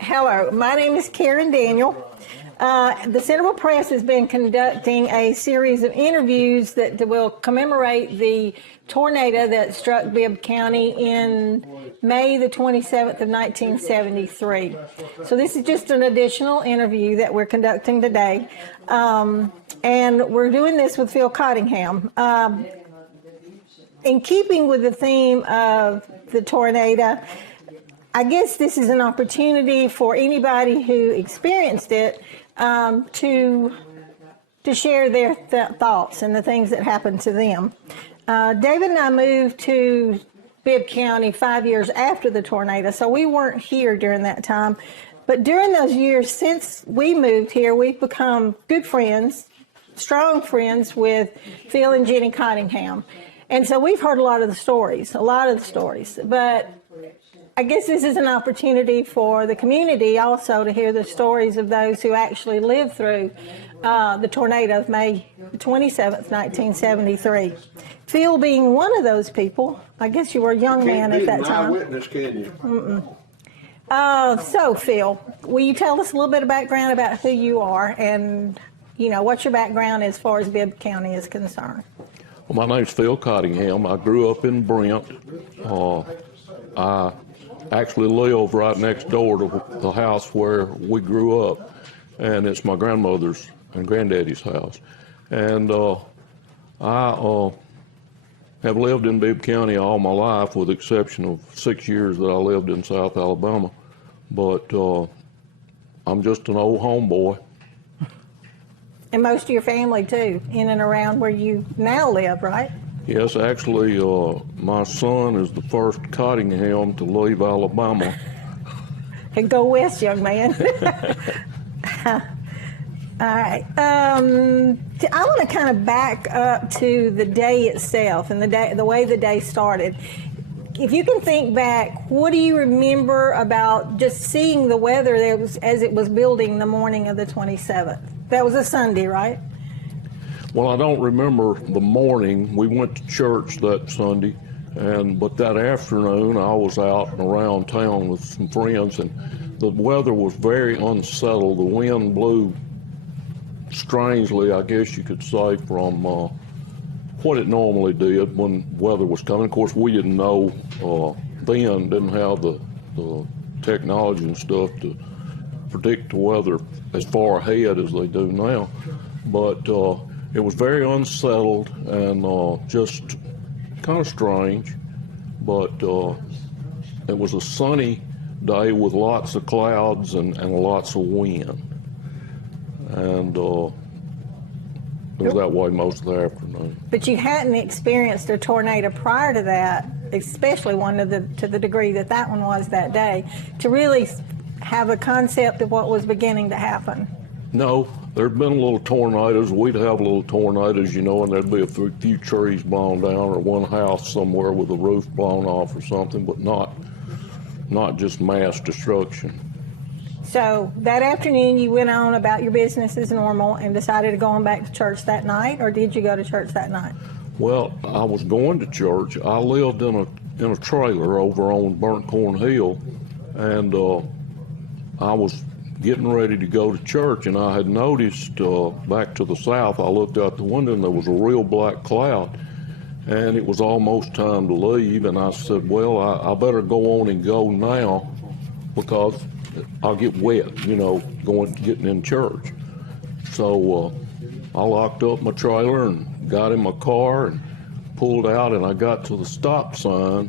Hello, my name is Karen Daniel. The Centerville Press has been conducting a series of interviews that will commemorate the tornado that struck Bibb County in May the 27th of 1973. So this is just an additional interview that we're conducting today. And we're doing this with Phil Cottingham. In keeping with the theme of the tornado, I guess this is an opportunity for anybody who experienced it to share their thoughts and the things that happened to them. David and I moved to Bibb County 5 years after the tornado, so we weren't here during that time. But during those years since we moved here, we've become good friends, strong friends with Phil and Jenny Cottingham. And so we've heard a lot of the stories. But I guess this is an opportunity for the community also to hear the stories of those who actually lived through the tornado of May 27th, 1973. Phil being one of those people. I guess you were a young man at that time. Eyewitness, can you? So, Phil, will you tell us a little bit of background about who you are and, you know, what's your background as far as Bibb County is concerned? Well, my name's Phil Cottingham. I grew up in Brent. I actually live right next door to the house where we grew up, and it's my grandmother's and granddaddy's house. And I have lived in Bibb County all my life, with the exception of 6 years that I lived in South Alabama. But I'm just an old homeboy. And most of your family, too, in and around where you now live, right? Yes, actually, my son is the first Cottingham to leave Alabama. And go west, young man. All right. I want to kind of back up to the day itself and the way the day started. If you can think back, what do you remember about just seeing the weather as it was building the morning of the 27th? That was a Sunday, right? Well, I don't remember the morning. We went to church that Sunday, but that afternoon I was out and around town with some friends, and the weather was very unsettled. The wind blew strangely, I guess you could say, from what it normally did when weather was coming. Of course, we didn't know then, didn't have the technology and stuff to predict the weather as far ahead as they do now. But it was very unsettled and just kind of strange. But it was a sunny day with lots of clouds and lots of wind. And it was that way most of the afternoon. But you hadn't experienced a tornado prior to that, especially one to the degree that one was that day, to really have a concept of what was beginning to happen. No, there'd been little tornadoes. We'd have little tornadoes, you know, and there'd be a few trees blown down or one house somewhere with the roof blown off or something, but not just mass destruction. So that afternoon you went on about your business as normal and decided to go on back to church that night, or did you go to church that night? Well, I was going to church. I lived in a trailer over on Burnt Corn Hill, and I was getting ready to go to church, and I had noticed back to the south, I looked out the window and there was a real black cloud, and it was almost time to leave, and I said, well, I better go on and go now because I'll get wet, you know, getting in church. So I locked up my trailer and got in my car and pulled out, and I got to the stop sign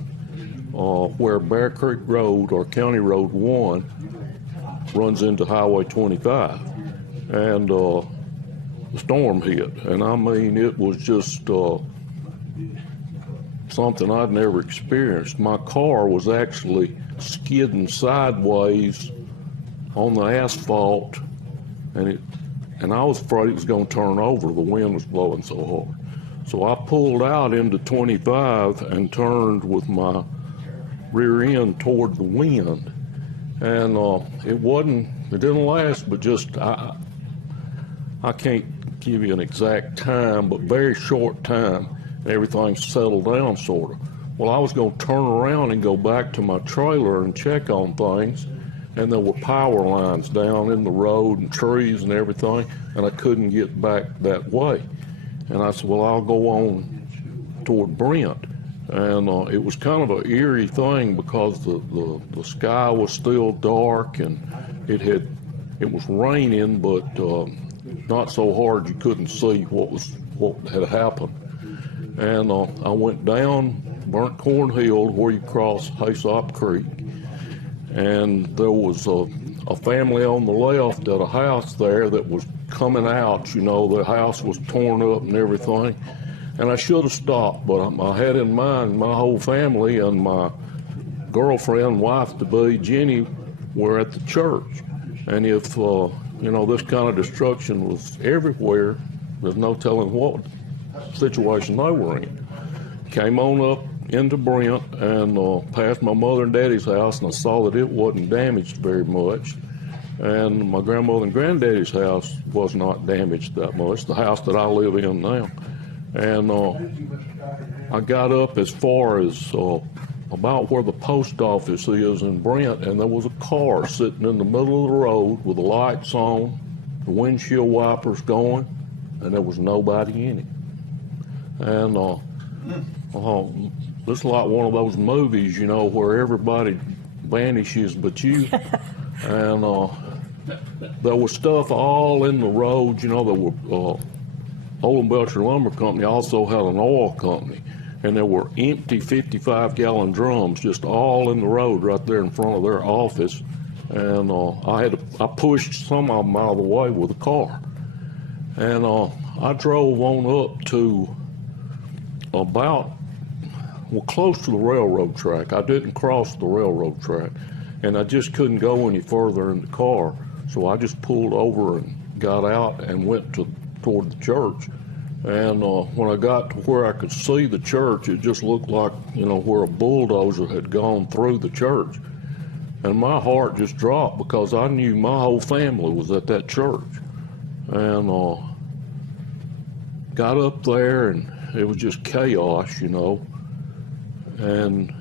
where Bear Creek Road, or County Road 1, runs into Highway 25, and the storm hit. And I mean, it was just something I'd never experienced. My car was actually skidding sideways on the asphalt, and I was afraid it was going to turn over. The wind was blowing so hard. So I pulled out into 25 and turned with my rear end toward the wind. And it didn't last, but just, I can't give you an exact time, but very short time, and everything settled down sort of. Well, I was going to turn around and go back to my trailer and check on things, and there were power lines down in the road and trees and everything, and I couldn't get back that way. And I said, well, I'll go on toward Brent. And it was kind of an eerie thing because the sky was still dark, and it was raining, but not so hard you couldn't see what had happened. And I went down Burnt Corn Hill where you cross Haysop Creek, and there was a family on the left at a house there that was coming out. You know, the house was torn up and everything. And I should have stopped, but I had in mind my whole family and my girlfriend, wife-to-be, Jenny, were at the church. And if, you know, this kind of destruction was everywhere, there's no telling what situation they were in. Came on up into Brent and past my mother and daddy's house, and I saw that it wasn't damaged very much. And my grandmother and granddaddy's house was not damaged that much, the house that I live in now. And I got up as far as about where the post office is in Brent, and there was a car sitting in the middle of the road with the lights on, the windshield wipers going, and there was nobody in it. And this is like one of those movies, you know, where everybody vanishes but you. And there was stuff all in the road, you know. There were Olin Belcher Lumber Company also had an oil company, and there were empty 55-gallon drums just all in the road right there in front of their office. And I pushed some of them out of the way with a car. And I drove on up to about, well, close to the railroad track. I didn't cross the railroad track, and I just couldn't go any further in the car. So I just pulled over and got out and went toward the church. And when I got to where I could see the church, it just looked like, you know, where a bulldozer had gone through the church. And my heart just dropped because I knew my whole family was at that church. And got up there, and it was just chaos, you know. And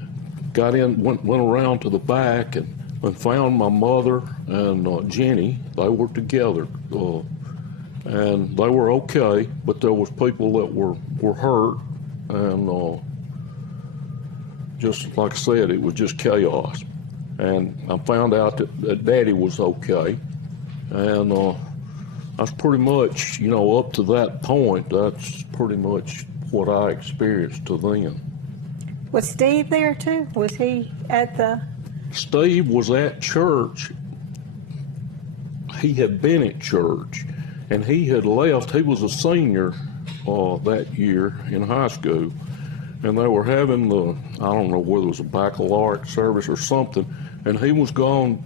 got in, went around to the back and found my mother and Jenny. They were together. And they were okay, but there was people that were hurt, and just like I said, it was just chaos. And I found out that Daddy was okay, and that's pretty much, you know, up to that point, that's pretty much what I experienced to then. Was Steve there too? Was he at the... Steve was at church. He had been at church, and he had left. He was a senior that year in high school, and they were having I don't know whether it was a baccalaureate service or something, and he was gone,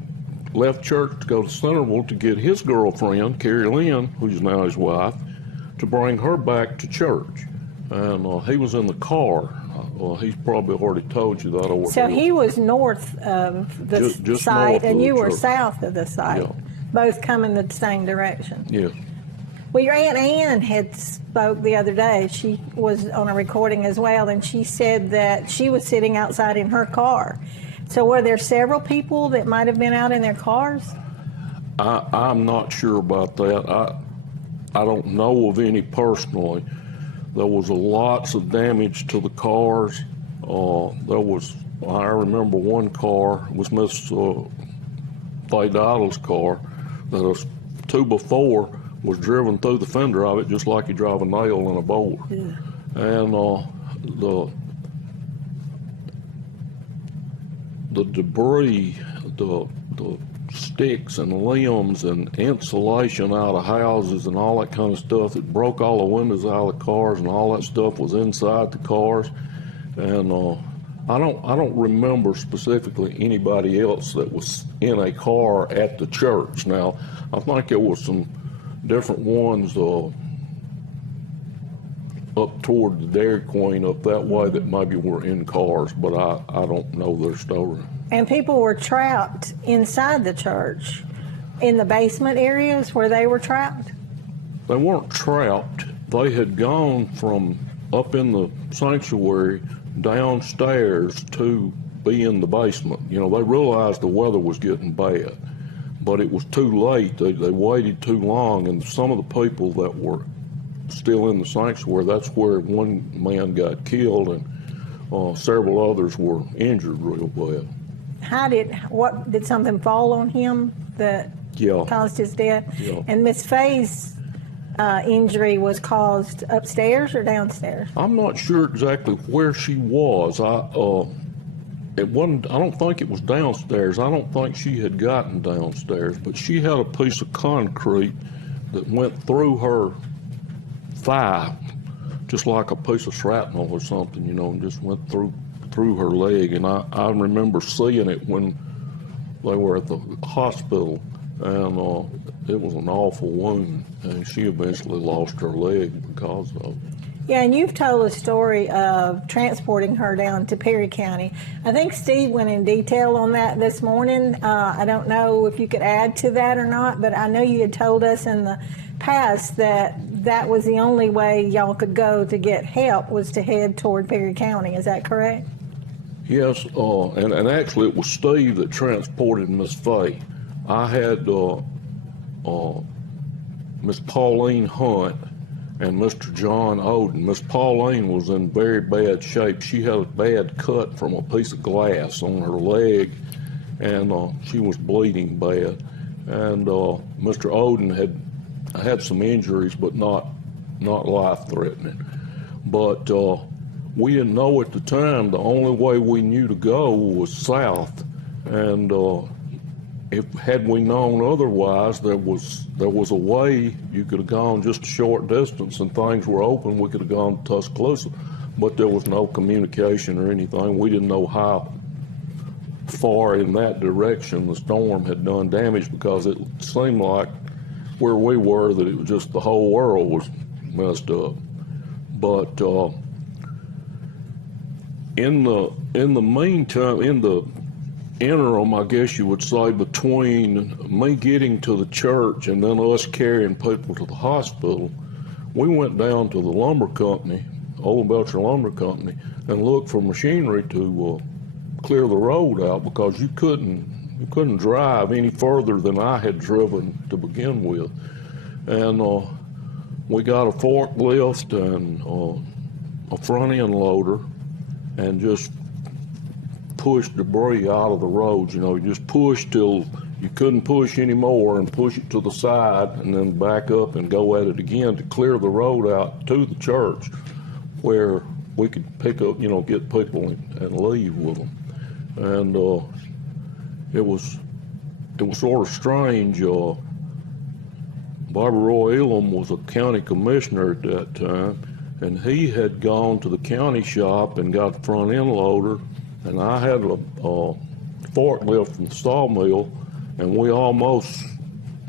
left church to go to Centerville to get his girlfriend, Carrie Lynn, who's now his wife, to bring her back to church. And he was in the car. He's probably already told you that. So he was north of the just site, north and of you the were church. South of the site, Yeah. both coming the same direction. Yeah. Well, your Aunt Ann had spoke the other day. She was on a recording as well, and she said that she was sitting outside in her car. So were there several people that might have been out in their cars? I'm not sure about that. I don't know of any personally. There was lots of damage to the cars. I remember one car was Miss Faye Dowdle's car that a 2x4 was driven through the fender of it just like you drive a nail in a board. Yeah. And the debris, the sticks and limbs and insulation out of houses and all that kind of stuff, it broke all the windows out of the cars, and all that stuff was inside the cars. And I don't remember specifically anybody else that was in a car at the church. Now, I think there was some different ones up toward the Dairy Queen up that way that maybe were in cars, but I don't know their story. And people were trapped inside the church, in the basement areas where they were trapped? They weren't trapped. They had gone from up in the sanctuary downstairs to be in the basement. You know, they realized the weather was getting bad, but it was too late. They waited too long, and some of the people that were still in the sanctuary, that's where one man got killed, and several others were injured real bad. What did something fall on him that caused his death? Yeah. And Miss Faye's injury was caused upstairs or downstairs? I'm not sure exactly where she was. It wasn't. I don't think it was downstairs. I don't think she had gotten downstairs, but she had a piece of concrete that went through her thigh, just like a piece of shrapnel or something, you know, and just went through her leg. And I remember seeing it when they were at the hospital, and it was an awful wound, and she eventually lost her leg because of it. Yeah, and you've told a story of transporting her down to Perry County. I think Steve went in detail on that this morning. I don't know if you could add to that or not, but I know you had told us in the past that that was the only way y'all could go to get help, was to head toward Perry County. Is that correct? Yes, and actually it was Steve that transported Miss Faye. I had Miss Pauline Hunt and Mr. John Oden. Miss Pauline was in very bad shape. She had a bad cut from a piece of glass on her leg, and she was bleeding bad. And Mr. Oden had some injuries, but not life-threatening. But we didn't know at the time. The only way we knew to go was south, and had we known otherwise, there was a way you could have gone just a short distance, and things were open. We could have gone to Tuscaloosa, but there was no communication or anything. We didn't know how far in that direction the storm had done damage, because it seemed like where we were that it was just the whole world was messed up. But in the meantime, in the interim, I guess you would say, between me getting to the church and then us carrying people to the hospital, we went down to the lumber company, Old Belcher Lumber Company, and looked for machinery to clear the road out, because you couldn't drive any further than I had driven to begin with. And we got a forklift and a front end loader, and just push debris out of the roads. You know, you just push till you couldn't push anymore, and push it to the side, and then back up and go at it again to clear the road out to the church, where we could pick up, you know, get people and leave with them. And it was sort of strange. Barbara Roy Elam was a county commissioner at that time, and he had gone to the county shop and got a front end loader, and I had a forklift from the sawmill, and we almost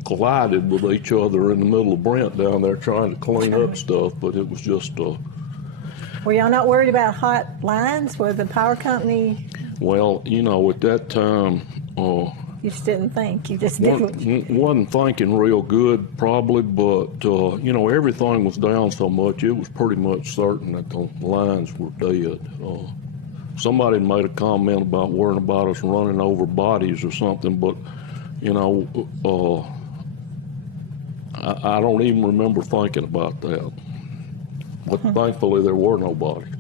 collided with each other in the middle of Brent down there trying to clean up stuff. But it was just Were y'all not worried about hot lines? Were the power company? Well, you know, at that time, you just didn't think. You just didn't. Wasn't thinking real good, probably, but you know, everything was down so much, it was pretty much certain that the lines were dead. Somebody made a comment about worrying about us running over bodies or something, but you know, I don't even remember thinking about that. But thankfully, there were no bodies.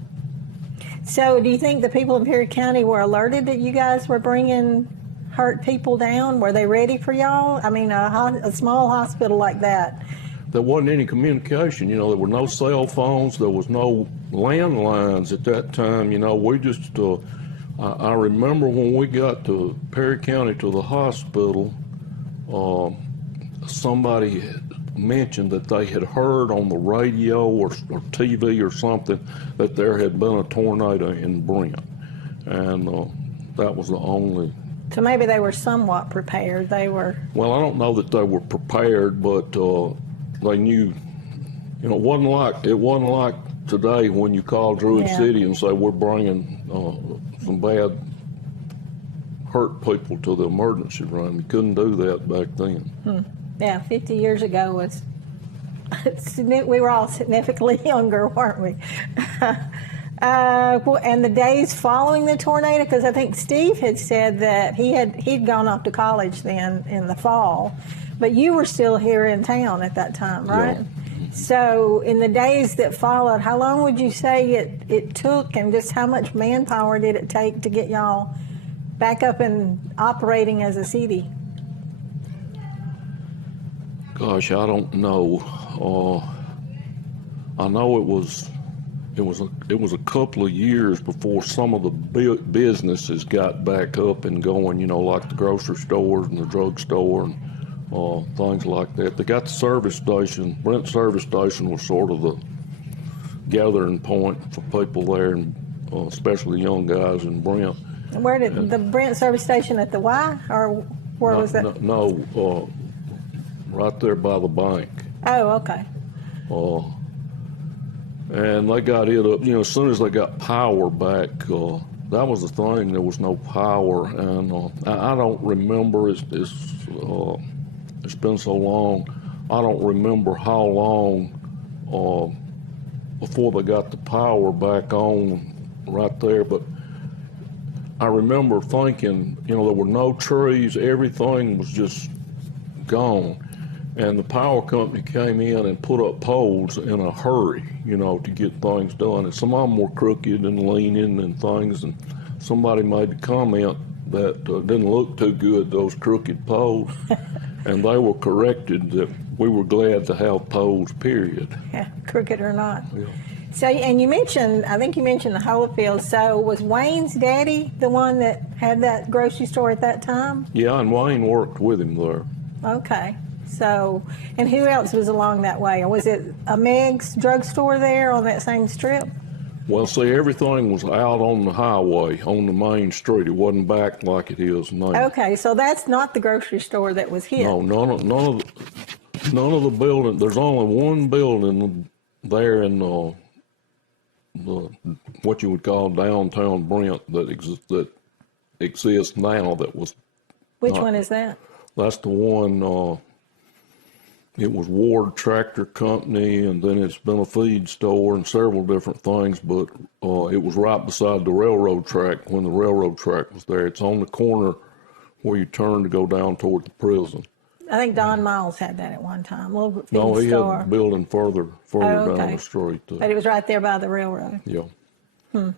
So, do you think the people in Perry County were alerted that you guys were bringing hurt people down? Were they ready for y'all? I mean, a small hospital like that. There wasn't any communication. You know, there were no cell phones. There was no landlines at that time. You know, we just, I remember when we got to Perry County to the hospital, somebody mentioned that they had heard on the radio or TV or something that there had been a tornado in Brent. And that was the only. So maybe they were somewhat prepared. They were. Well, I don't know that they were prepared, but they knew. You know, it wasn't like today when you call Druid City and say we're bringing some bad hurt people to the emergency room. You couldn't do that back then. Yeah, 50 years ago was. We were all significantly younger, weren't we? Well, and the days following the tornado, because I think Steve had said that he'd gone off to college then in the fall, but you were still here in town at that time, right? Yeah. So in the days that followed, how long would you say it took, and just how much manpower did it take to get y'all back up and operating as a city? Gosh, I don't know. I know it was a couple of years before some of the businesses got back up and going. You know, like the grocery stores and the drugstore and things like that. They got the service station. Brent service station was sort of the gathering point for people there, and especially the young guys in Brent. Where did the Brent service station at the Y, or where was that? No, right there by the bank. Oh, okay. And they got it up, you know, as soon as they got power back, that was the thing, there was no power. And I don't remember, it's been so long, I don't remember how long before they got the power back on right there. But I remember thinking, you know, there were no trees, everything was just gone. And the power company came in and put up poles in a hurry, you know, to get things done. And some of them were crooked and leaning and things. And somebody made the comment that didn't look too good, those crooked poles. And they were corrected that we were glad to have poles, period. Yeah, crooked or not. Yeah. So, and you mentioned, I think you mentioned the Holyfield. So was Wayne's daddy the one that had that grocery store at that time? Yeah, and Wayne worked with him there. Okay. So, and who else was along that way? Or was it a Meg's drugstore there on that same strip? Well, see, everything was out on the highway, on the main street. It wasn't back like it is now. Okay, so that's not the grocery store that was hit. No, none of the building. There's only one building there in the what you would call downtown Brent that exists now. That was. Which one is that? That's the one. It was Ward Tractor Company, and then it's been a feed store and several different things, but it was right beside the railroad track when the railroad track was there. It's on the corner where you turn to go down toward the prison. I think Don Miles had that at one time. Little feed No, he store. had a building further okay. down the street. But it was right there by the railroad. Yeah. There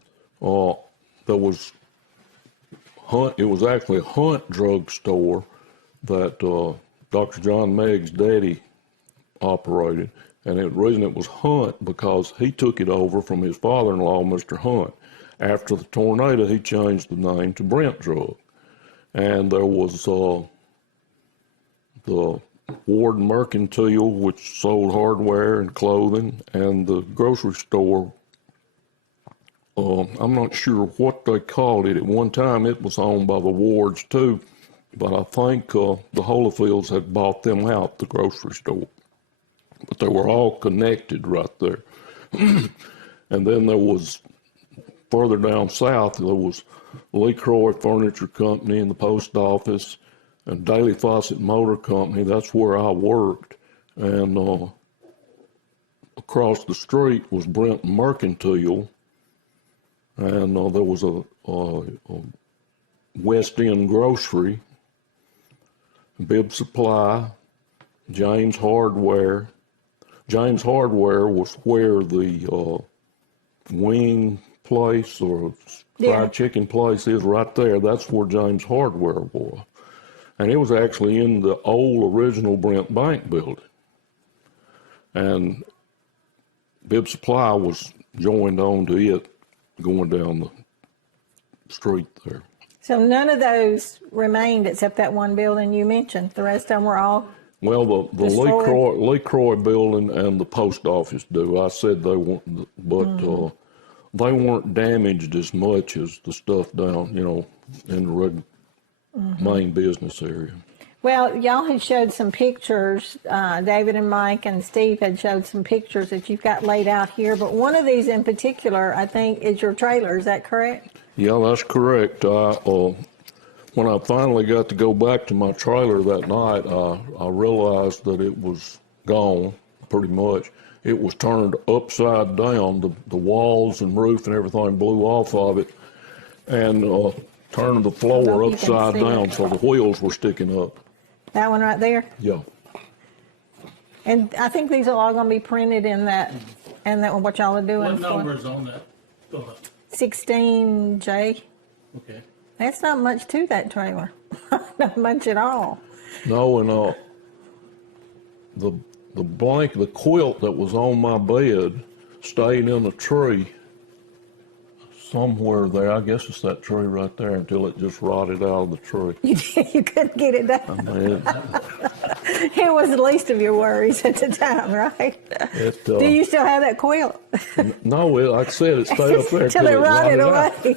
was Hunt. It was actually a Hunt drugstore that Dr. John Megg's daddy operated, and the reason it was Hunt because he took it over from his father-in-law, Mr. Hunt. After the tornado, he changed the name to Brent Drug, and there was the Ward Mercantile, which sold hardware and clothing, and the grocery store. I'm not sure what they called it. At one time, it was owned by the Wards too, but I think the Holyfields had bought them out, the grocery store. But they were all connected right there. And then there was, further down south, there was Lee Croy Furniture Company and the post office and Daily Fawcett Motor Company. That's where I worked. And across the street was Brent Mercantile. And there was a West End Grocery, Bibb Supply, James Hardware. James Hardware was where the wing place or fried chicken place is right there. That's where James Hardware was. And it was actually in the old original Brent Bank building. And Bibb Supply was joined on to it going down the street there. So none of those remained except that one building you mentioned. The rest of them were all. Well, the Lee Croy building and the post office do. I said they weren't, but they weren't damaged as much as the stuff down, you know, in the main business area. Well, y'all had showed some pictures. David and Mike and Steve had showed some pictures that you've got laid out here. But one of these in particular, I think, is your trailer. Is that correct? Yeah, that's correct. When I finally got to go back to my trailer that night, I realized that it was gone pretty much. it was turned upside down. The walls and roof and everything blew off of it, and turned the floor if you can upside see down, it. so the wheels were sticking up. That one right there. Yeah. And I think these are all going to be printed in that, and that what y'all are doing. What number is on that? Go ahead. 16J. Okay. That's not much to that trailer. Not much at all. No, and the quilt that was on my bed stayed in a tree somewhere there. I guess it's that tree right there until it just rotted out of the tree. You couldn't get it down. I mean, It was the least of your worries at the time, right? Do you still have that quilt? No, like I said, it stayed up there Till it rotted away.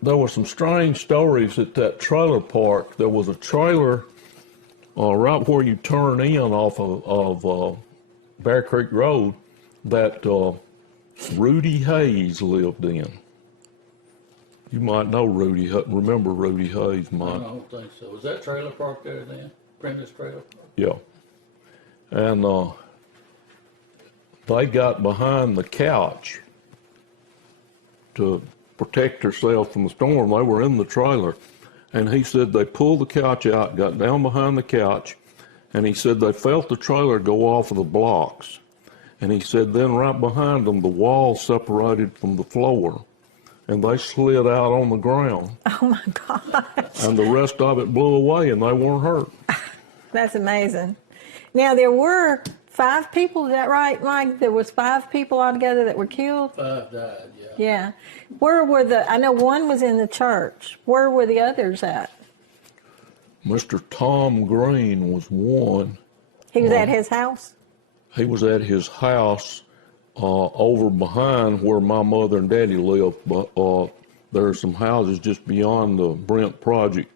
There were some strange stories at that trailer park. There was a trailer right where you turn in off of Bear Creek Road that Rudy Hayes lived in. You might know Rudy. Remember Rudy Hayes, I Mike? don't think so. Was that trailer park there then? Prentice trailer park? Yeah. And they got behind the couch to protect themselves from the storm. They were in the trailer. And he said they pulled the couch out, got down behind the couch, and he said they felt the trailer go off of the blocks. And he said then right behind them, the wall separated from the floor, and they slid out on the ground. Oh my gosh. And the rest of it blew away, and they weren't hurt. That's amazing. Now, there were 5 people, is that right, Mike? There was 5 people altogether that were killed? 5 died, yeah. Yeah. Where were I know one was in the church. Where were the others at? Mr. Tom Green was one. He was at his house? He was at his house over behind where my mother and daddy lived, but there are some houses just beyond the Brent project,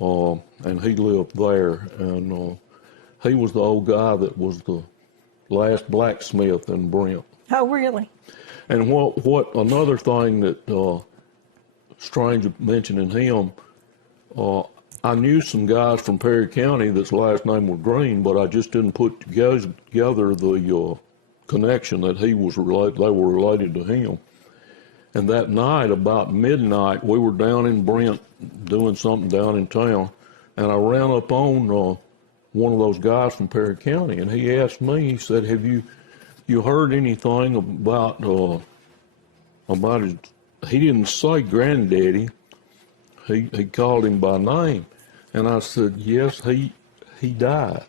and he lived there. And he was the old guy that was the last blacksmith in Brent. Oh, really? And what another thing that strange mentioning him, I knew some guys from Perry County that's last name was Green, but I just didn't put together the connection that they were related to him. And that night, about midnight, we were down in Brent doing something down in town, and I ran up on one of those guys from Perry County, and he asked me, he said, have you heard anything about his, he didn't say granddaddy, he called him by name. And I said, yes, he died.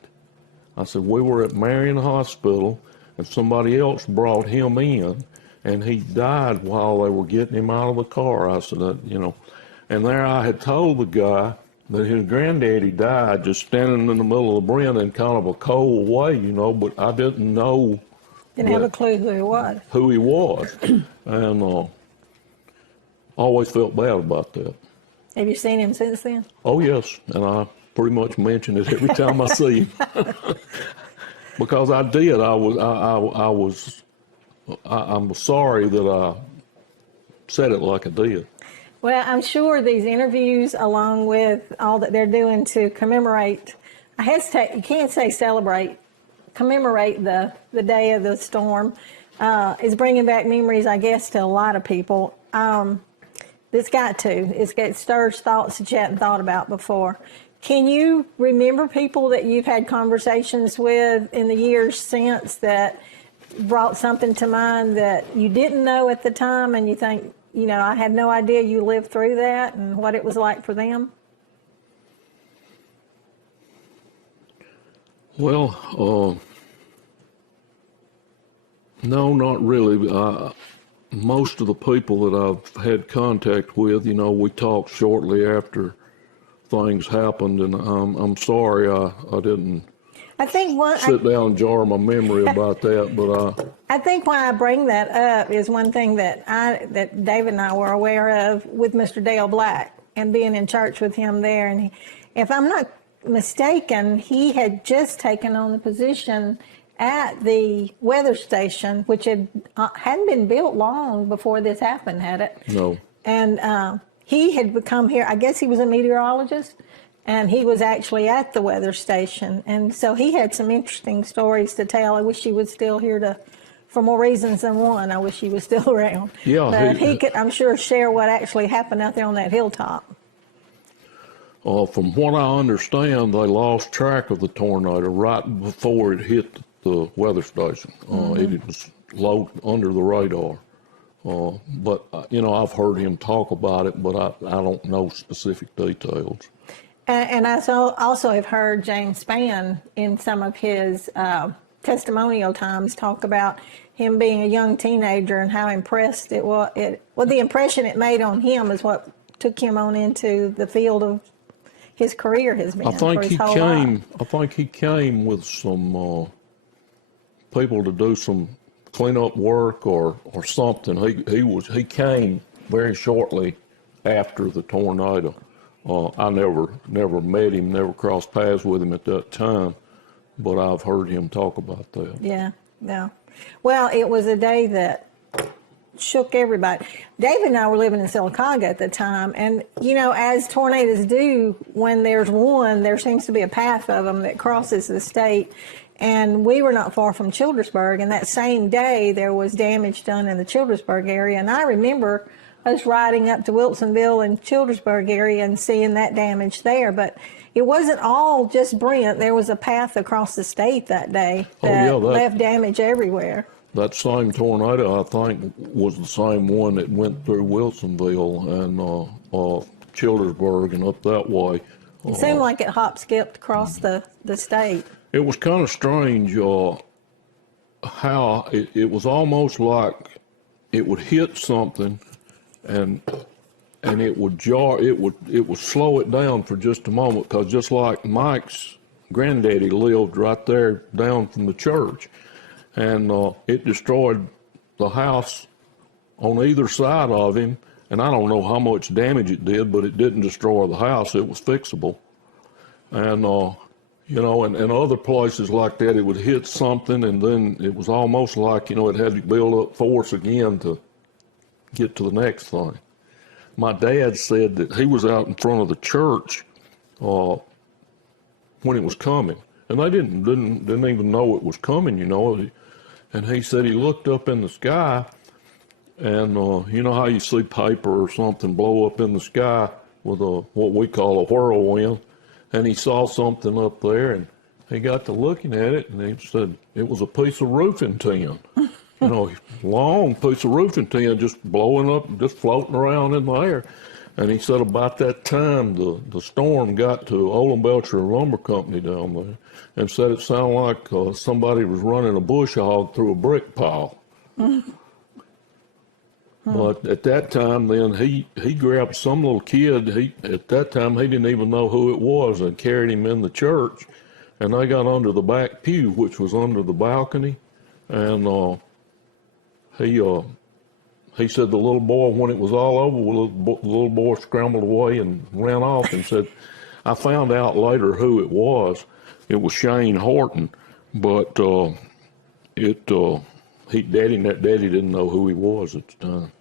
I said, we were at Marion Hospital, and somebody else brought him in, and he died while they were getting him out of the car. I said, and there I had told the guy that his granddaddy died just standing in the middle of the Brent in kind of a cold way, but I didn't know. Didn't have a clue who he was. Who he was. And always felt bad about that. Have you seen him since then? Oh, yes. And I pretty much mention it every time I see him. Because I did. I'm sorry that I said it like I did. Well, I'm sure these interviews, along with all that they're doing to commemorate, I hesitate, you can't say celebrate, commemorate the day of the storm, is bringing back memories, I guess, to a lot of people. It stirs thoughts that you hadn't thought about before. Can you remember people that you've had conversations with in the years since that brought something to mind that you didn't know at the time, and you think, I had no idea you lived through that and what it was like for them? Well, no, not really. Most of the people that I've had contact with, we talked shortly after things happened, and I'm sorry I didn't sit down and jar my memory about that, but I think why I bring that up is one thing that David and I were aware of with Mr. Dale Black and being in church with him there, and if I'm not mistaken, he had just taken on the position at the weather station, which hadn't been built long before this happened, had it? no. And he had come here, I guess he was a meteorologist, and he was actually at the weather station. And so he had some interesting stories to tell. I wish he was still here for more reasons than one. I wish he was still around. Yeah, But he could, I'm sure, share what actually happened out there on that hilltop. From what I understand, they lost track of the tornado right before it hit the weather station. It was low under the radar. But I've heard him talk about it, but I don't know specific details. And I also have heard James Spann in some of his testimonial times talk about him being a young teenager and how impressed it was. The impression it made on him is what took him on into the field of his career has been. I think he came with some people to do some cleanup work or something. He came very shortly after the tornado. I never met him, never crossed paths with him at that time, but I've heard him talk about that. Yeah. Well, it was a day that shook everybody. David and I were living in Silicaga at the time, and as tornadoes do, when there's one, there seems to be a path of them that crosses the state. And we were not far from Childersburg, and that same day there was damage done in the Childersburg area. And I remember us riding up to Wilsonville and Childersburg area and seeing that damage there. But it wasn't all just Brent. There was a path across the state that day that left damage everywhere. That same tornado, I think, was the same one that went through Wilsonville and Childersburg and up that way. It seemed like it hop-skipped across the state. It was kind of strange how it was almost like it would hit something and it would jar, it would slow it down for just a moment, because just like Mike's granddaddy lived right there down from the church, and it destroyed the house on either side of him, and I don't know how much damage it did, but it didn't destroy the house. It was fixable. And and other places like that, it would hit something, and then it was almost like, it had to build up force again to get to the next thing. My dad said that he was out in front of the church when it was coming, and they didn't even know it was coming, And he said he looked up in the sky, and you know how you see paper or something blow up in the sky with what we call a whirlwind. And he saw something up there, and he got to looking at it, and he said it was a piece of roofing tin. Long piece of roofing tin just blowing up, just floating around in the air. And he said about that time, the storm got to Olin Belcher Lumber Company down there, and said it sounded like somebody was running a bush hog through a brick pile. But at that time, then he grabbed some little kid. At that time he didn't even know who it was, and carried him in the church, and they got under the back pew, which was under the balcony, and he said the little boy, when it was all over, the little boy scrambled away and ran off, and said, I found out later who it was. It was Shane Horton, but Daddy didn't know who he was at the time.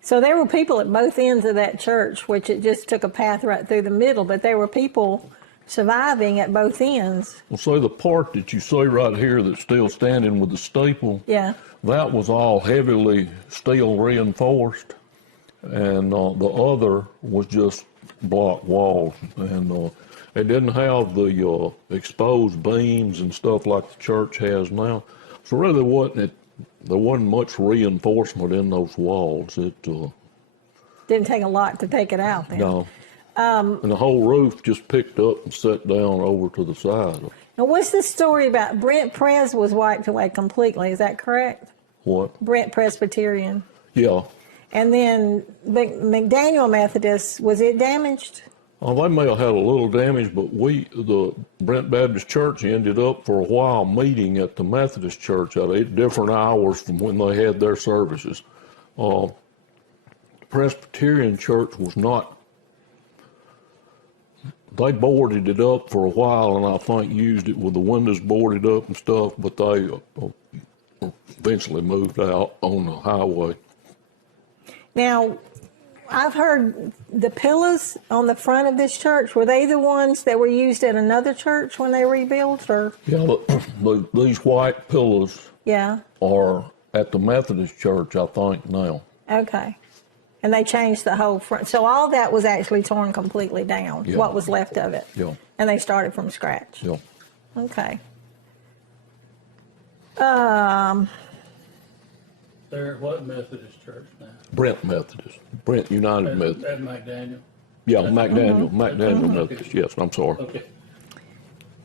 So there were people at both ends of that church, which it just took a path right through the middle, but there were people surviving at both ends. Well, so the part that you see right here that's still standing with the staple, that was all heavily steel reinforced, and the other was just block walls, and it didn't have the exposed beams and stuff like the church has now. So really there wasn't much reinforcement in those walls. It didn't take a lot to take it out then. No. And the whole roof just picked up and set down over to the side. Now, what's the story about Brent Pres was wiped away completely? Is that correct? What? Brent Presbyterian. Yeah. And then McDaniel Methodist, was it damaged? They may have had a little damage, but the Brent Baptist Church ended up for a while meeting at the Methodist Church at 8 different hours from when they had their services. The Presbyterian Church was not. They boarded it up for a while, and I think used it with the windows boarded up and stuff, but they eventually moved out on the highway. Now, I've heard the pillars on the front of this church, were they the ones that were used at another church when they rebuilt, or? Yeah, these white pillars Yeah, are at the Methodist church, I think, now. okay. And they changed the whole front. So all that was actually torn completely down, Yeah. what was left of it? Yeah, And they started from scratch? yeah. Okay. They're at what Methodist church now? Brent Methodist, Brent United Methodist. At McDaniel? Yeah, McDaniel Methodist, yes, I'm sorry. Okay.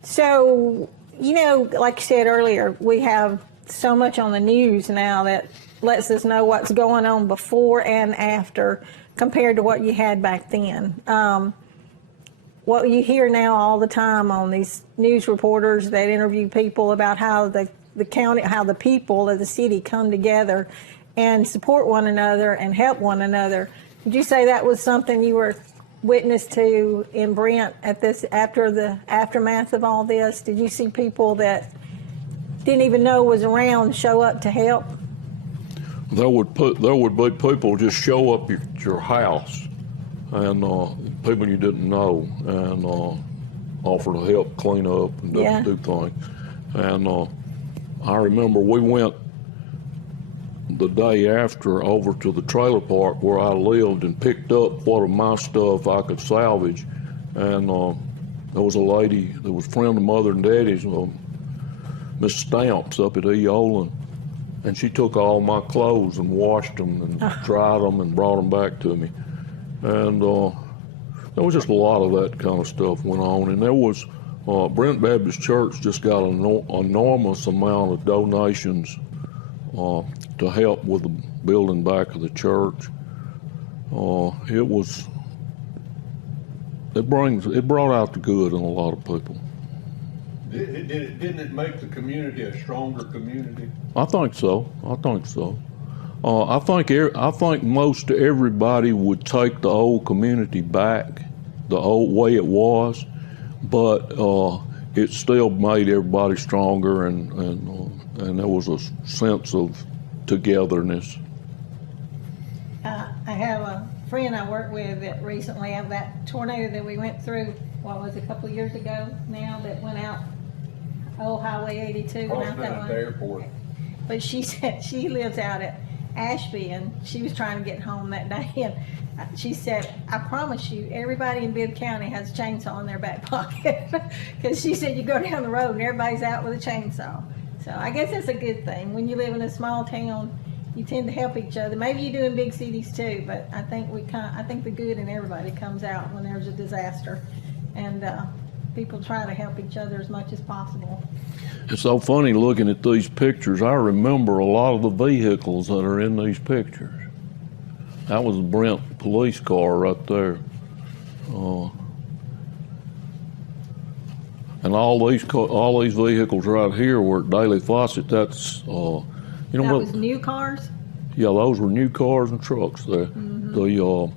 So, you know, like you said earlier, we have so much on the news now that lets us know what's going on before and after compared to what you had back then. What you hear now all the time on these news reporters that interview people about how the county, how the people of the city come together and support one another and help one another. Would you say that was something you were witness to in Brent at this, after the aftermath of all this? Did you see people that didn't even know was around show up to help? There would be people just show up at your house, and people you didn't know, and offer to help clean up and do things. And I remember we went the day after over to the trailer park where I lived and picked up what of my stuff I could salvage. And there was a lady that was a friend of Mother and Daddy's, Miss Stamps up at Eolan, and she took all my clothes and washed them and dried them and brought them back to me. And there was just a lot of that kind of stuff went on. And there was Brent Baptist Church just got an enormous amount of donations to help with the building back of the church. It brought out the good in a lot of people. Didn't it make the community a stronger community? I think so. I think most everybody would take the old community back, the old way it was, but it still made everybody stronger, and there was a sense of togetherness. I have a friend I work with that recently had that tornado that we went through, what was it, a couple of years ago now, that went out, Highway 82, went out that At way. the airport. But she said she lives out at Ashby, and she was trying to get home that day, and she said, I promise you, everybody in Bibb County has a chainsaw in their back pocket. Because she said you go down the road and everybody's out with a chainsaw. So I guess that's a good thing. When you live in a small town, you tend to help each other. Maybe you do in big cities too, but I think the good in everybody comes out when there's a disaster, and people try to help each other as much as possible. It's so funny looking at these pictures. I remember a lot of the vehicles that are in these pictures. That was a Brent police car right there. And all these vehicles right here were at Daily Fawcett. That's That was new cars? Yeah, those were new cars and trucks there. The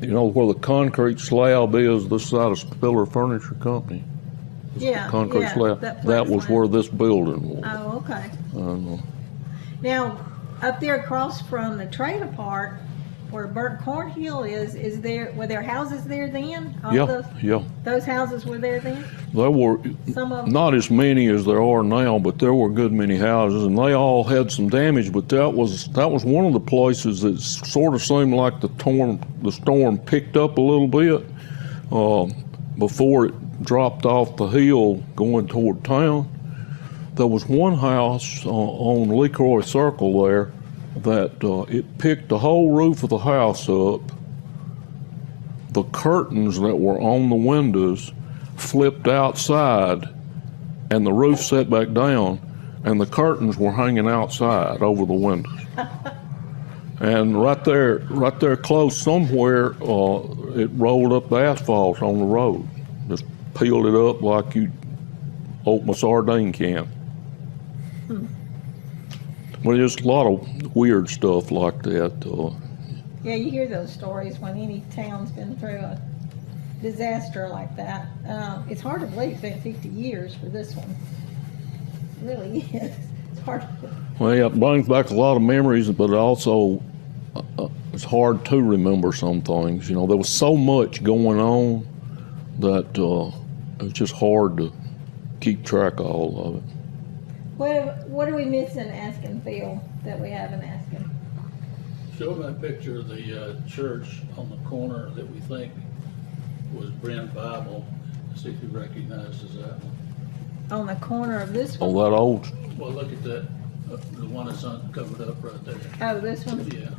where the concrete slab is, this side of Spiller Furniture Company. Yeah, Concrete yeah, slab. that That was slab. where this building was. Oh, okay. And, Now, up there across from the trailer park, where Burnt Cornhill is there, were there houses there then? All yeah. Those houses were there then? There were Some of them? not as many as there are now, but there were a good many houses, and they all had some damage. But that was one of the places that sort of seemed like the storm picked up a little bit before it dropped off the hill going toward town. There was one house on LeCroy Circle there that it picked the whole roof of the house up. The curtains that were on the windows flipped outside, and the roof set back down, and the curtains were hanging outside over the windows. And right there close somewhere, it rolled up the asphalt on the road. Just peeled it up like you'd open a sardine can. Well, there's a lot of weird stuff like that. Yeah, you hear those stories when any town's been through a disaster like that. It's hard to believe it's been 50 years for this one. It really is. It's hard to believe. Well, yeah, it brings back a lot of memories, but also it's hard to remember some things. You know, there was so much going on that it's just hard to keep track of all of it. What are we missing asking Phil that we haven't asked him? Show them that picture of the church on the corner that we think was Brent Bible. See if you recognizes that one. On the corner of this one? Oh, that old, Well, look at that, the one that's covered up right there. Oh, this one? Yeah.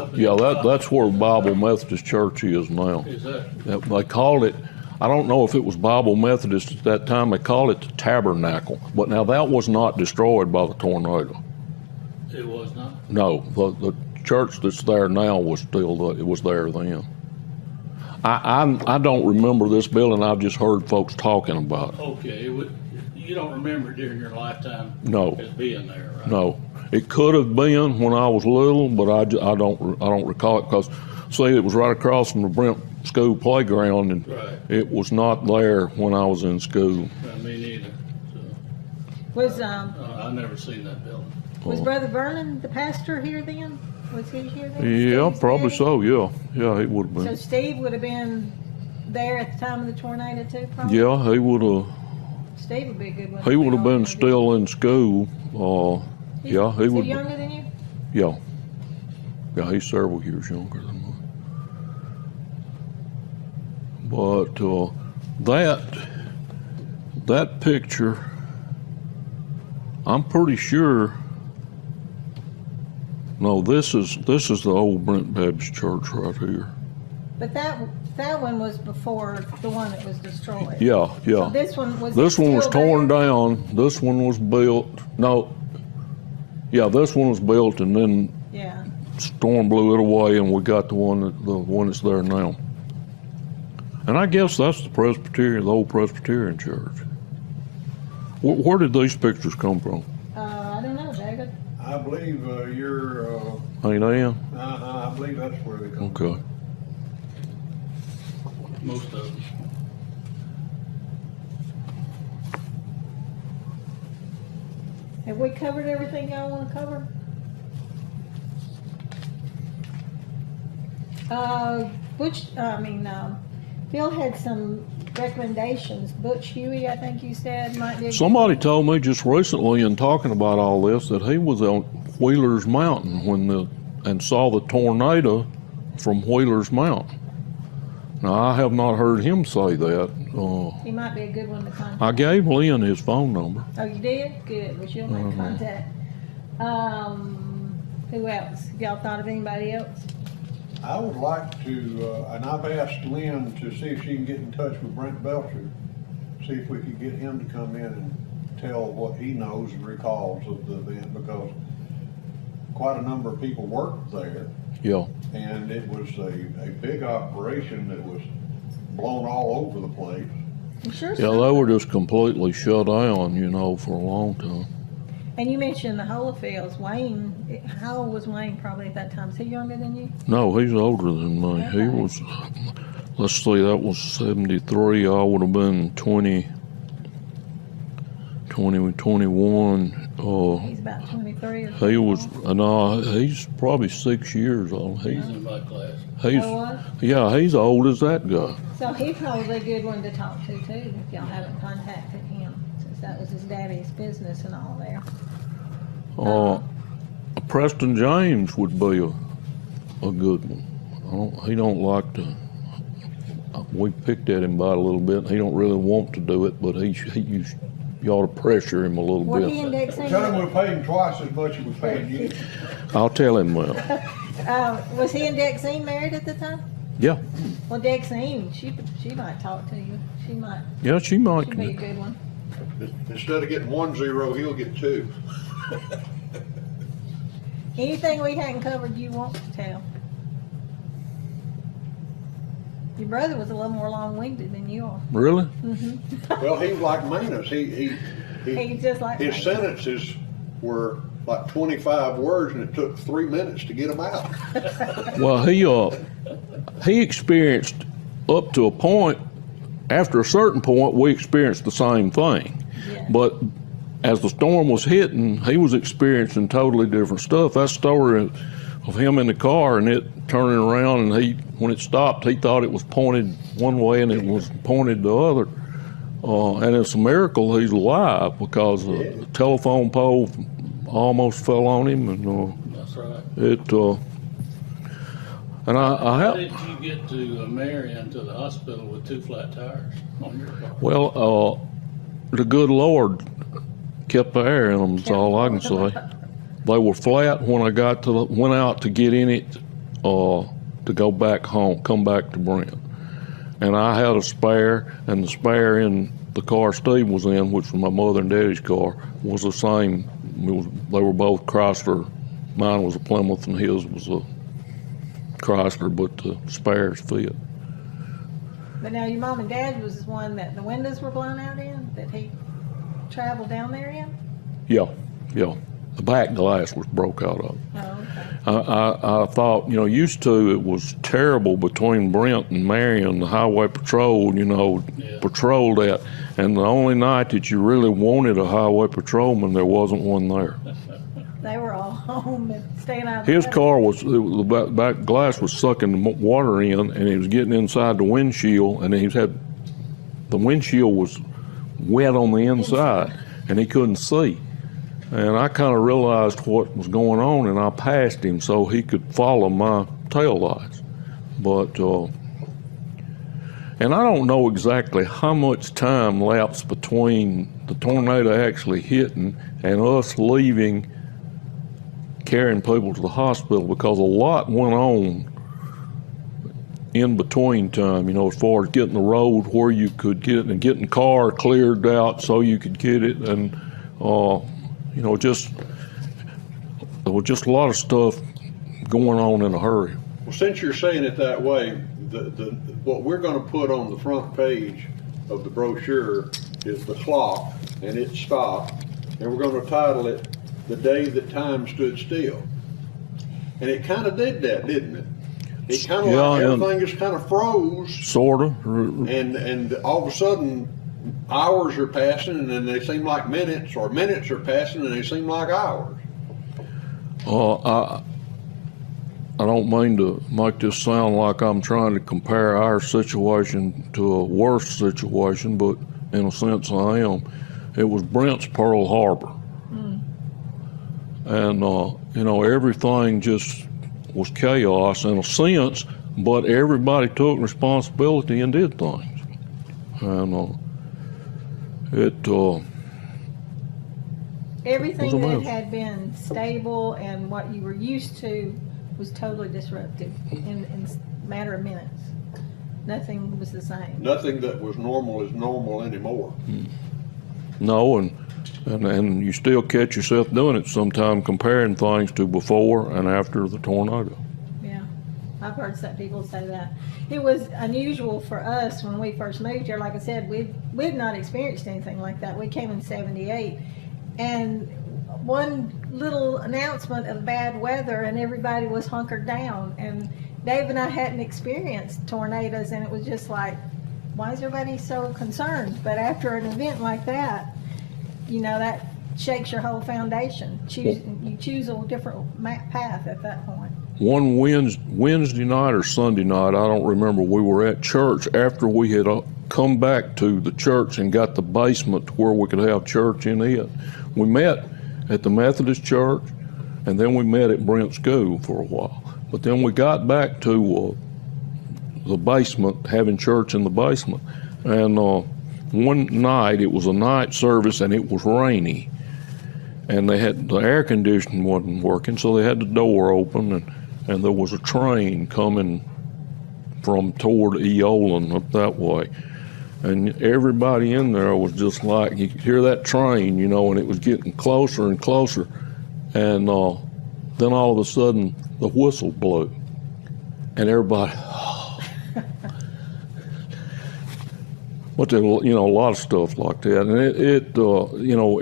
Up at yeah, the top. that's where Bible Methodist Church is now. Is that? Yeah, they called it, I don't know if it was Bible Methodist at that time, they called it the Tabernacle. But now that was not destroyed by the tornado. It was not? No, the church that's there now was still, it was there then. I don't remember this building, I've just heard folks talking about it. Okay, you don't remember it during your lifetime? No. As being there, right? No, it could have been when I was little, but I don't recall it because, see, it was right across from the Brent School playground, and Right. it was not there when I was in school. Me neither. So, Was I've never seen that building. was Brother Vernon the pastor here then? Was he here then? Yeah, Steve's probably daddy? so. Yeah, he would have So been. Steve would have been there at the time of the tornado too, probably? Yeah, he would have. Steve would be a good one. He would have been still in school. Yeah, he Is would. he younger than you? Yeah. Yeah, he's several years younger than me. But that picture, I'm pretty sure. No, this is the old Brent Baptist Church right here. But that one was before the one that was destroyed. Yeah, yeah. So this one was. This one was still torn there? down. This one was built. No. Yeah, this one was built, and then Yeah. storm blew it away, and we got the one that's there now. And I guess that's the old Presbyterian church. Where did these pictures come from? I don't know, David. I believe Ain't Ann? I believe that's where they come. Okay. Most of them. Have we covered everything y'all want to cover? Phil had some recommendations. Butch Huey, I think you said, might be. Somebody told me just recently in talking about all this that he was on Wheeler's Mountain and saw the tornado from Wheeler's Mountain. Now, I have not heard him say that. He might be a good one to contact. I gave Lynn his phone number. Oh, you did? Good. Well, she'll make contact. Who else? Y'all thought of anybody else? I would like to, and I've asked Lynn to see if she can get in touch with Brent Belcher, see if we could get him to come in and tell what he knows and recalls of the event, because quite a number of people worked there, Yeah. and it was a big operation that was blown all over the place. I'm sure Yeah, so. they were just completely shut down, for a long time. And you mentioned the Holofields. Wayne, how old was Wayne probably at that time? Is he younger than you? No, he's older than me. He Okay. was, let's see, that was 73. I would have been 20, 21. He's about 23 or something. He was, no, he's probably 6 years old. He's in my class. He's, Oh, what? yeah, he's old as that guy. So he's probably a good one to talk to too, if y'all haven't contacted him, since that was his daddy's business and all there. Preston James would be a good one. He don't like to. We picked at him by a little bit. He don't really want to do it, but you ought to pressure him a little What he bit. indexing? Tell him we're paying twice as much as we're paying you. I'll tell him that. Was he and Dexine married at the time? Yeah, Well, Dexine, she might talk to you. She might, yeah, she might. she'd be a good one. Instead of getting 1 0, he'll get 2. Anything we hadn't covered you want to tell? Your brother was a little more long-winded than you are. Really? Well, he was like Manus. He's just like His me. sentences were like 25 words, and it took 3 minutes to get them out. Well, he experienced up to a point. After a certain point, we experienced the same thing. Yeah. But as the storm was hitting, he was experiencing totally different stuff. That story of him in the car and it turning around, and when it stopped, he thought it was pointed one way and it was pointed the other. And it's a miracle he's alive, because the telephone pole almost fell on him, and That's right. and I How have. did you get to Marion to the hospital with 2 flat tires on your car? Well, the good Lord kept the air in them, that's all I can say. They were flat when I went out to get in it to go back home, come back to Brent. And I had a spare, and the spare in the car Steve was in, which was my mother and daddy's car, was the same. They were both Chrysler. Mine was a Plymouth and his was a Chrysler, but the spares fit. But now your mom and dad was the one that the windows were blown out in, that he traveled down there in? Yeah. The back glass was broke out of. Oh, okay. I thought, used to it was terrible between Brent and Marion, the highway patrol, patrolled that. And the only night that you really wanted a highway patrolman, there wasn't one there. They were all home and staying out of His the car the back glass was sucking the water in, and he was getting inside the windshield, and the windshield was wet on the inside, and he couldn't see. And I kind of realized what was going on, and I passed him so he could follow my tail lights. But, and I don't know exactly how much time lapsed between the tornado actually hitting and us leaving, carrying people to the hospital, because a lot went on in between time, as far as getting the road where you could get it and getting the car cleared out so you could get it, and there was just a lot of stuff going on in a hurry. Well, since you're saying it that way, what we're gonna put on the front page of the brochure is the clock, and it stopped, and we're gonna title it "The Day That Time Stood Still." And it kind of did that, didn't it? It kind of like everything just kind of froze. Sort of. And all of a sudden, hours are passing, and then they seem like minutes, or minutes are passing, and they seem like hours. I don't mean to make this sound like I'm trying to compare our situation to a worse situation, but in a sense I am. It was Brent's Pearl Harbor. And, everything just was chaos in a sense, but everybody took responsibility and did things. And Everything was a that mess. had been stable and what you were used to was totally disrupted in a matter of minutes. Nothing was the same. Nothing that was normal is normal anymore. No, and you still catch yourself doing it sometime, comparing things to before and after the tornado. Yeah, I've heard some people say that. It was unusual for us when we first moved here. Like I said, we'd not experienced anything like that. We came in '78, and one little announcement of bad weather and everybody was hunkered down. And Dave and I hadn't experienced tornadoes, and it was just like, why is everybody so concerned? But after an event like that, that shakes your whole foundation. You choose a different path at that point. One Wednesday night or Sunday night, I don't remember, we were at church after we had come back to the church and got the basement to where we could have church in it. We met at the Methodist church, and then we met at Brent School for a while. But then we got back to the basement, having church in the basement. And one night, it was a night service, and it was rainy. And the air conditioning wasn't working, so they had the door open, and there was a train coming from toward Eolan up that way. And everybody in there was just like, you could hear that train, and it was getting closer and closer. And then all of a sudden, the whistle blew. And everybody, but there, a lot of stuff like that. And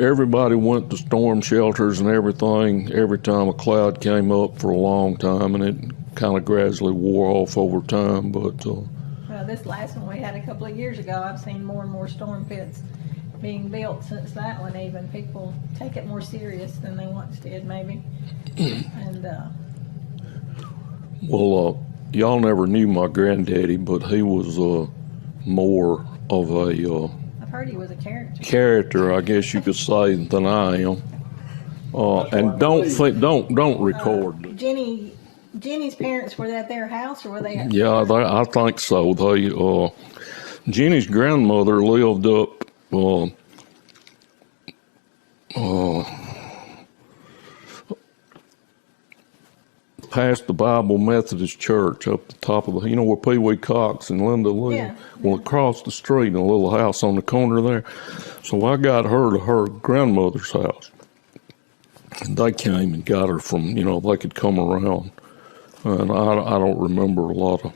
everybody went to storm shelters and everything every time a cloud came up for a long time, and it kind of gradually wore off over time. But Well, this last one we had a couple of years ago, I've seen more and more storm pits being built since that one. Even people take it more serious than they once did, maybe. And Well, y'all never knew my granddaddy, but he was more of a I've heard he was a character. character, I guess you could say, than I am. And don't record. Jenny's parents were at their house, or were they? Yeah, I think so. Jenny's grandmother lived up past the Bible Methodist Church, up the top of the, where Pee Wee Cox and Linda live? Yeah. Well, across the street in a little house on the corner there. So I got her to her grandmother's house. And they came and got her from, they could come around. And I don't remember a lot of,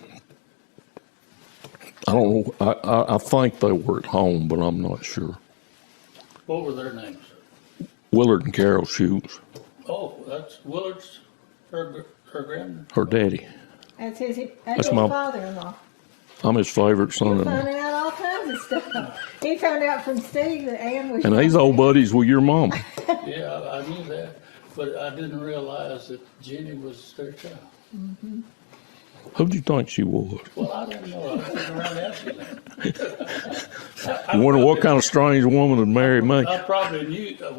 I don't know, I think they were at home, but I'm not sure. What were their names? Willard and Carol Schultz, Oh, that's Willard's, her grand. her daddy. That's his my- father-in-law. I'm his favorite He's son-in-law. finding out all kinds of stuff. He found out from Steve that Ann was. And he's old buddies with your mom. Yeah, I knew that, but I didn't realize that Jenny was their child. Who'd you think she was? Well, I didn't know. I was sitting around asking that. You wonder what kind of strange woman would marry me? I probably knew that,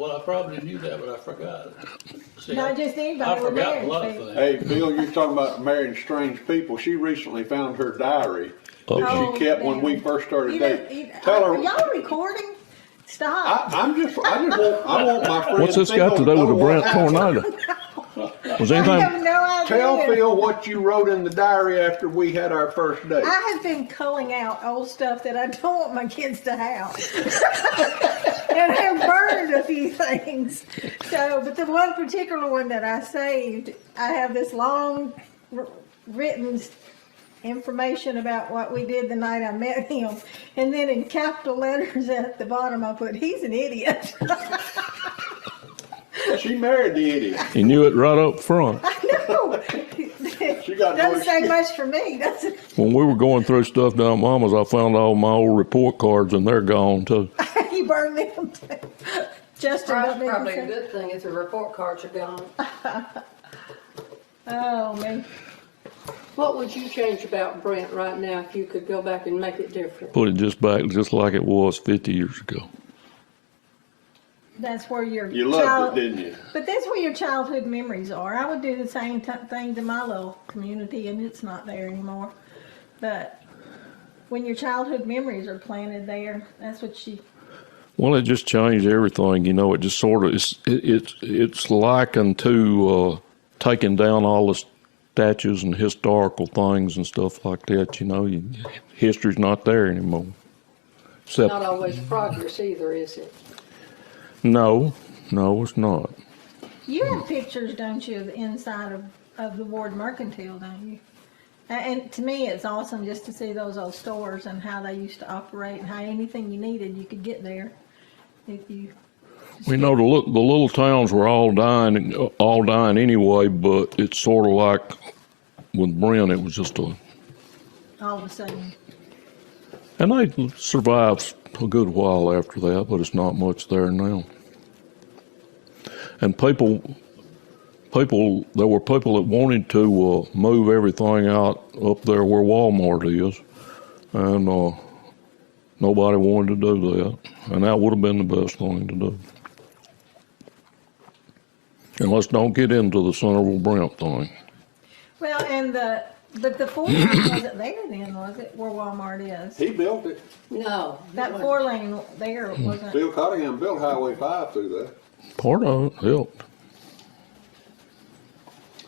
but I forgot it. See, Not just I anybody. We're forgot a married. lot of Steve. things. Hey, Bill, you're talking about marrying strange people. She recently found her diary that Oh, she kept when we damn. first started You dating. know, Tell her. are y'all recording? Stop. I want my friend. What's this got to Phil do with the know Brent what happened. tornado? Was I have anything? no idea. Tell Phil what you wrote in the diary after we had our first date. I have been culling out old stuff that I don't want my kids to have. And have burned a few things. So, but the one particular one that I saved, I have this long written information about what we did the night I met him. And then in capital letters at the bottom, I put, he's an idiot. She married the idiot. He knew it right up front. No. She got no Doesn't say excuse. much for me, does it? When we were going through stuff down at Mama's, I found all my old report cards, and they're gone too. You burned them too. Justin, That's don't make me probably a say- good thing if the report cards are gone. Oh, man. What would you change about Brent right now if you could go back and make it different? Put it just back, just like it was 50 years ago. That's where your You loved it, didn't you? But that's where your childhood memories are. I would do the same thing to my little community, and it's not there anymore. But when your childhood memories are planted there, that's what she. Well, it just changed everything. It just sort of it's likened to taking down all the statues and historical things and stuff like that. History's not there anymore. Except Not always progress either, is it? no, it's not. You have pictures, don't you, of the inside of the Ward Mercantile, don't you? And to me, it's awesome just to see those old stores and how they used to operate and how anything you needed, you could get there if you. The little towns were all dying anyway. But it's sort of like with Brent, it was just All of a sudden. and they survived a good while after that, but it's not much there now. And there were people that wanted to move everything out up there where Walmart is, and nobody wanted to do that, and that would have been the best thing to do. And let's don't get into the Centerville Brent thing. Well, but the 4 lane wasn't there then, was it, where Walmart is? He built it. No. That 4 lane there wasn't. Phil Cottingham built Highway 5 through there. Part of it helped.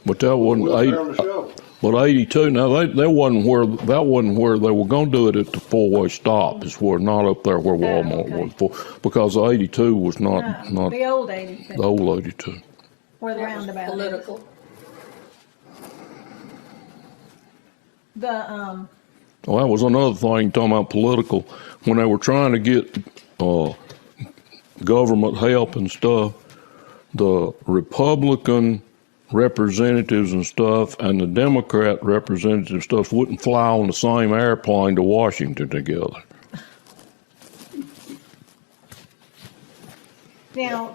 But that wasn't We'll there on the show. But 82. Now that wasn't where they were going to do it at the four-way stop. It's where not up there where Walmart was, because the 82 was not The old 82, the old 82. where the That was roundabout is. political. The Well, that was another thing talking about political. When they were trying to get government help and stuff, the Republican representatives and stuff and the Democrat representative stuff wouldn't fly on the same airplane to Washington together. now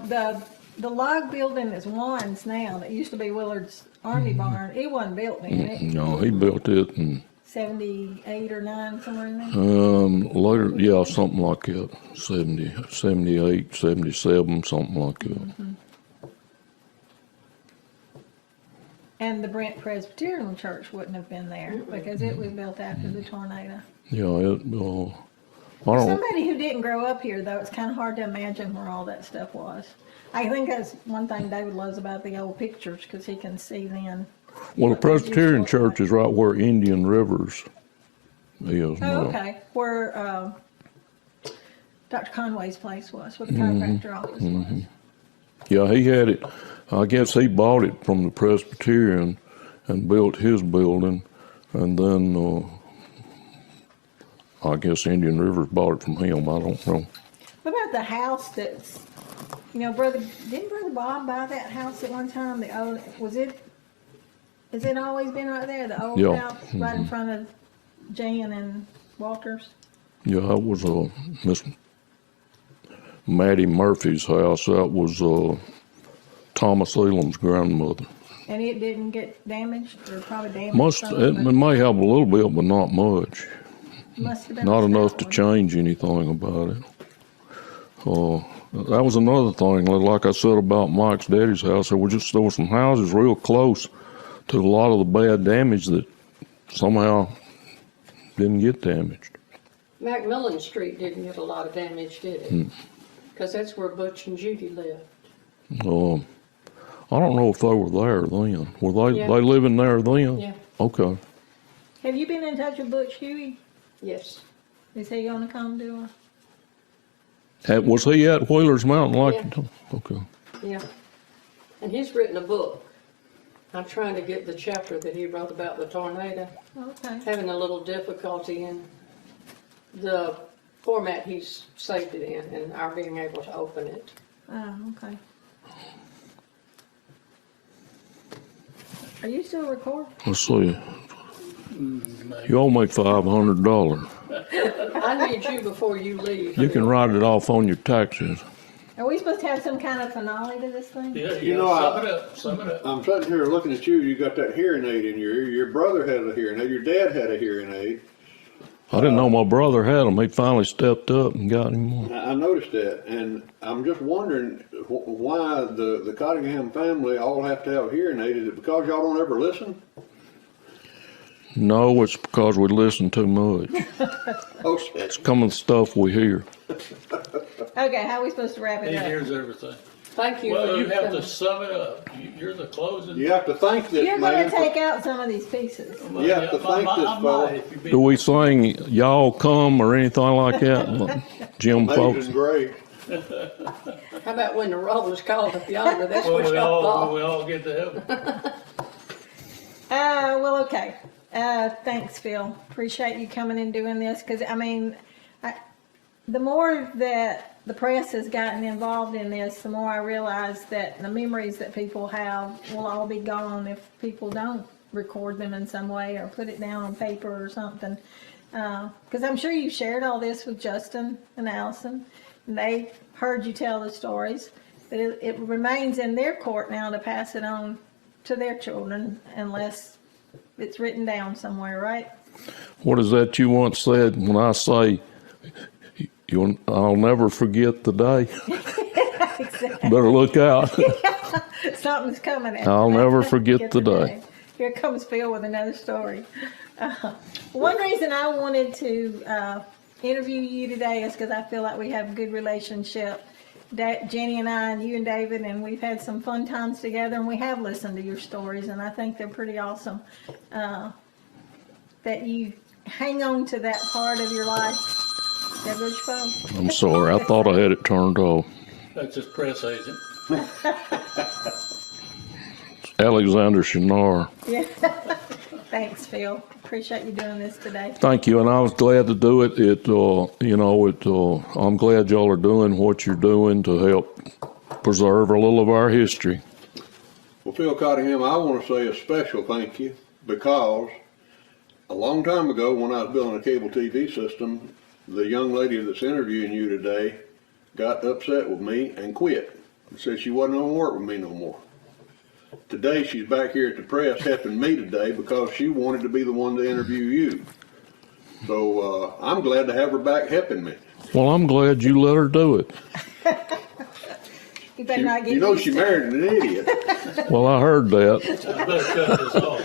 the log building is Juan's now, that used to be Willard's Army barn. It wasn't built then, it No, he built it in 78 or 9, somewhere in there. later, yeah, something like that. 70, 78, 77, something like that. And the Brent Presbyterian Church wouldn't have been there because it was built after the tornado. Yeah, I don't. Somebody who didn't grow up here, though, it's kind of hard to imagine where all that stuff was. I think that's one thing David loves about the old pictures, because he can see then. Well, the what those used to Presbyterian look Church like. is right where Indian Rivers is. Oh, now. okay, where Dr. Conway's place was, where the chiropractor office was. Yeah, he had it. I guess he bought it from the Presbyterian and built his building, and then I guess Indian Rivers bought it from him. I don't know. What about the house that's, didn't Brother Bob buy that house at one time? The old, has it always been right there, the old Yeah. house, right in front of Jan and Walters? Yeah, that was Miss Mattie Murphy's house. That was Thomas Elam's grandmother. And it didn't get damaged, or probably damaged Must some, it, but it may have a little bit, but not much. must have been Not a enough stout to one. change anything about it. That was another thing, like I said about Mike's daddy's house. There were some houses real close to a lot of the bad damage that somehow didn't get damaged. Macmillan Street didn't get a lot of damage, did it? Because that's where Butch and Judy lived. I don't know if they were there then. Were they? Yeah. They living there then? Yeah. Okay. Have you been in touch with Butch Huey? Yes. Is he gonna come do a? Was he at Wheeler's Mountain like? Yeah. Okay. Yeah. And he's written a book. I'm trying to get the chapter that he wrote about the tornado. Okay. Having a little difficulty in the format he's saved it in and our being able to open it. Oh, okay. Are you still recording? Let's see. You owe me $500. I need you before you leave. You can write it off on your taxes. Are we supposed to have some kind of finale to this thing? Yeah, You yeah, know, sum it up. I'm sitting here looking at you, you got that hearing aid in your ear, your brother had a hearing aid, your dad had a hearing aid. I didn't know my brother had them. He finally stepped up and got him one. I noticed that, and I'm just wondering why the Cottingham family all have to have a hearing aid. Is it because y'all don't ever listen? No, it's because we listen too much. Oh, It's coming stuff we hear. Okay, how are we supposed to wrap He it up? hears everything. Thank you. Well, for you have coming. to sum it up. You're the closing. you have to thank this You're man. gonna take out some of these pieces. You have to thank this fella. Do we sing "Y'all Come" or anything like that? Jim folks. Amazing Grace. How about when the rollers called up yonder? That's Well, what we y'all all, thought. we all get to heaven. Well, okay. Thanks, Phil. Appreciate you coming and doing this, because, the more that the press has gotten involved in this, the more I realize that the memories that people have will all be gone if people don't record them in some way or put it down on paper or something. Because I'm sure you shared all this with Justin and Allison, and they heard you tell the stories. But it remains in their court now to pass it on to their children unless it's written down somewhere, right? What is that you once said when I say, I'll never forget the day? Better look out. Something's coming at I'll you. never forget the day. Here comes Phil with another story. One reason I wanted to interview you today is because I feel like we have a good relationship. Jenny and I and you and David, and we've had some fun times together, and we have listened to your stories, and I think they're pretty awesome. That you hang on to that part of your life. There goes your phone. I'm sorry. I thought I had it turned off. That's his press agent. Alexander Shinar. Yeah. Thanks, Phil. Appreciate you doing this today. Thank you, and I was glad to do it. I'm glad y'all are doing what you're doing to help preserve a little of our history. Well, Phil Cottingham, I want to say a special thank you because a long time ago when I was building a cable TV system, the young lady that's interviewing you today got upset with me and quit. and said she wasn't gonna work with me no more. Today, she's back here at the press helping me today because she wanted to be the one to interview you. So, I'm glad to have her back helping me. Well, I'm glad you let her do it. You better not get You know used she to it. married an idiot. Well, I heard that. I better cut this off.